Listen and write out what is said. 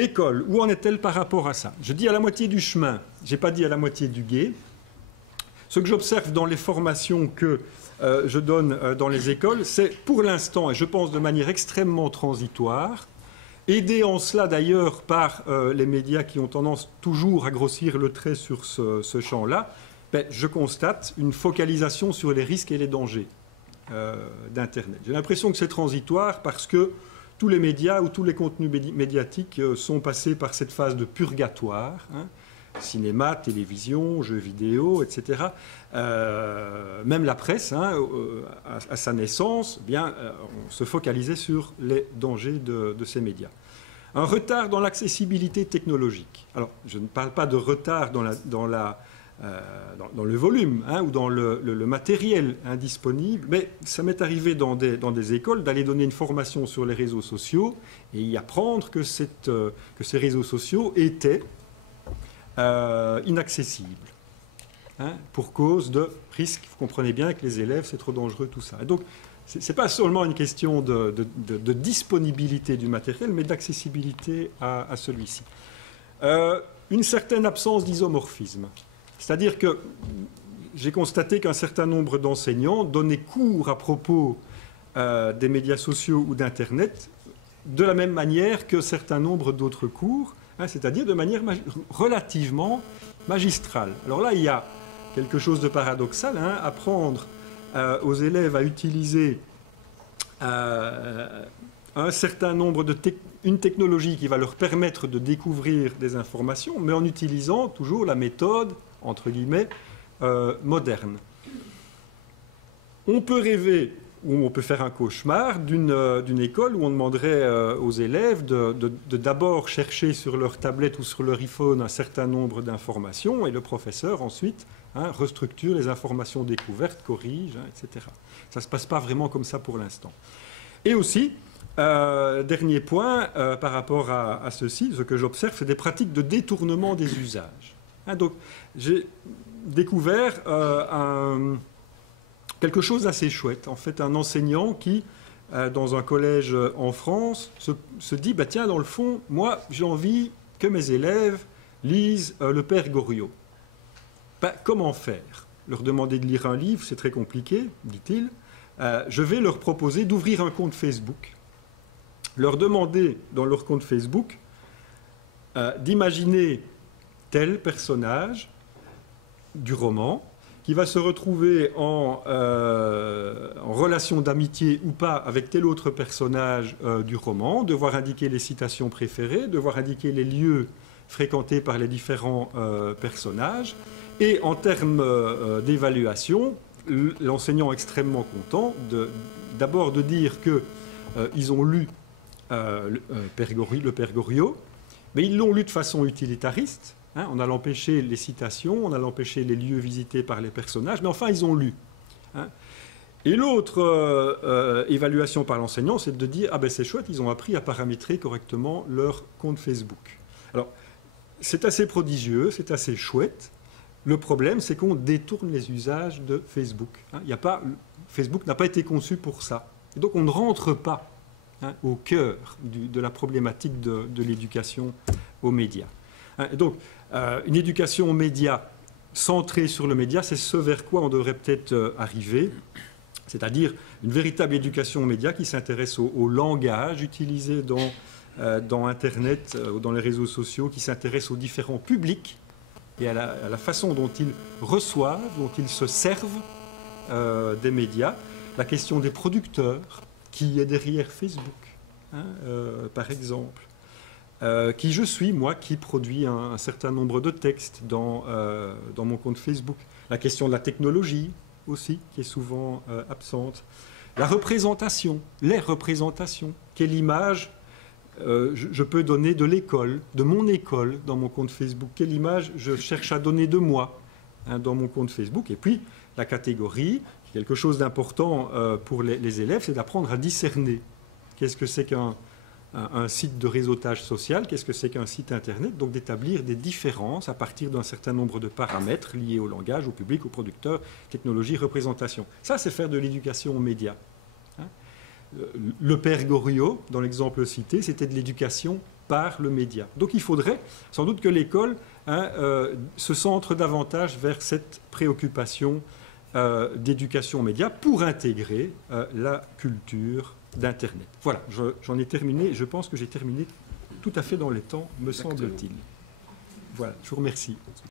École, où en est-elle par rapport à ça? Je dis à la moitié du chemin, je n'ai pas dit à la moitié du gué. Ce que j'observe dans les formations que je donne dans les écoles, c'est pour l'instant, et je pense de manière extrêmement transitoire, aidé en cela d'ailleurs par les médias qui ont tendance toujours à grossir le trait sur ce champ-là, ben, je constate une focalisation sur les risques et les dangers d'Internet. J'ai l'impression que c'est transitoire parce que tous les médias ou tous les contenus médiatiques sont passés par cette phase de purgatoire, hein, cinéma, télévision, jeux vidéo, etc. Même la presse, hein, à sa naissance, bien, on se focalisait sur les dangers de ces médias. Un retard dans l'accessibilité technologique. Alors, je ne parle pas de retard dans le volume, hein, ou dans le matériel disponible, mais ça m'est arrivé dans des écoles d'aller donner une formation sur les réseaux sociaux et y apprendre que ces réseaux sociaux étaient inaccessibles, hein, pour cause de risques. Vous comprenez bien que les élèves, c'est trop dangereux, tout ça. Et donc, ce n'est pas seulement une question de disponibilité du matériel, mais d'accessibilité à celui-ci. Une certaine absence d'isomorphisme. C'est-à-dire que j'ai constaté qu'un certain nombre d'enseignants donnaient cours à propos des médias sociaux ou d'Internet de la même manière que certain nombre d'autres cours, hein, c'est-à-dire de manière relativement magistrale. Alors là, il y a quelque chose de paradoxal, hein, apprendre aux élèves à utiliser un certain nombre une technologie qui va leur permettre de découvrir des informations, mais en utilisant toujours la méthode, entre guillemets, moderne. On peut rêver, ou on peut faire un cauchemar, d'une école où on demanderait aux élèves de d'abord chercher sur leur tablette ou sur leur iPhone un certain nombre d'informations, et le professeur ensuite, hein, restructure les informations découvertes, corrige, hein, etc. Ça ne se passe pas vraiment comme ça pour l'instant. Et aussi, dernier point, par rapport à ceci, ce que j'observe, c'est des pratiques de détournement des usages. Hein, donc, j'ai découvert quelque chose d'assez chouette. En fait, un enseignant qui, dans un collège en France, se dit, bah, tiens, dans le fond, moi, j'ai envie que mes élèves lisent le Père Goriot. Ben, comment faire? Leur demander de lire un livre, c'est très compliqué, dit-il. Je vais leur proposer d'ouvrir un compte Facebook. Leur demander, dans leur compte Facebook, d'imaginer tel personnage du roman qui va se retrouver en relation d'amitié ou pas avec tel autre personnage du roman, devoir indiquer les citations préférées, devoir indiquer les lieux fréquentés par les différents personnages. Et en termes d'évaluation, l'enseignant extrêmement content d'abord de dire qu'ils ont lu le Père Goriot, mais ils l'ont lu de façon utilitariste, hein, en allant pêcher les citations, en allant pêcher les lieux visités par les personnages, mais enfin ils ont lu. Hein. Et l'autre évaluation par l'enseignant, c'est de dire « Ah ben c'est chouette, ils ont appris à paramétrer correctement leur compte Facebook ». Alors, c'est assez prodigieux, c'est assez chouette. Le problème, c'est qu'on détourne les usages de Facebook. Hein. Facebook n'a pas été conçu pour ça. Et donc, on ne rentre pas, hein, au cœur de la problématique de l'éducation aux médias. Hein. Et donc, une éducation aux médias centrée sur le média, c'est ce vers quoi on devrait peut-être arriver, c'est-à-dire une véritable éducation aux médias qui s'intéresse au langage utilisé dans Internet ou dans les réseaux sociaux, qui s'intéresse aux différents publics et à la façon dont ils reçoivent, dont ils se servent des médias. La question des producteurs, qui est derrière Facebook, hein, par exemple. Qui je suis, moi, qui produit un certain nombre de textes dans mon compte Facebook. La question de la technologie aussi, qui est souvent absente. La représentation, les représentations. Quelle image je peux donner de l'école, de mon école dans mon compte Facebook? Quelle image je cherche à donner de moi, hein, dans mon compte Facebook? Et puis, la catégorie, quelque chose d'important pour les élèves, c'est d'apprendre à discerner. Qu'est-ce que c'est qu'un site de réseautage social? Qu'est-ce que c'est qu'un site Internet? Donc, d'établir des différences à partir d'un certain nombre de paramètres liés au langage, au public, aux producteurs, technologie, représentation. Ça, c'est faire de l'éducation aux médias. Le Père Goriot, dans l'exemple cité, c'était de l'éducation par le média. Donc il faudrait sans doute que l'école se centre davantage vers cette préoccupation d'éducation aux médias pour intégrer la culture d'Internet. Voilà, j'en ai terminé. Je pense que j'ai terminé tout à fait dans les temps, me semble-t-il. Voilà, je vous remercie.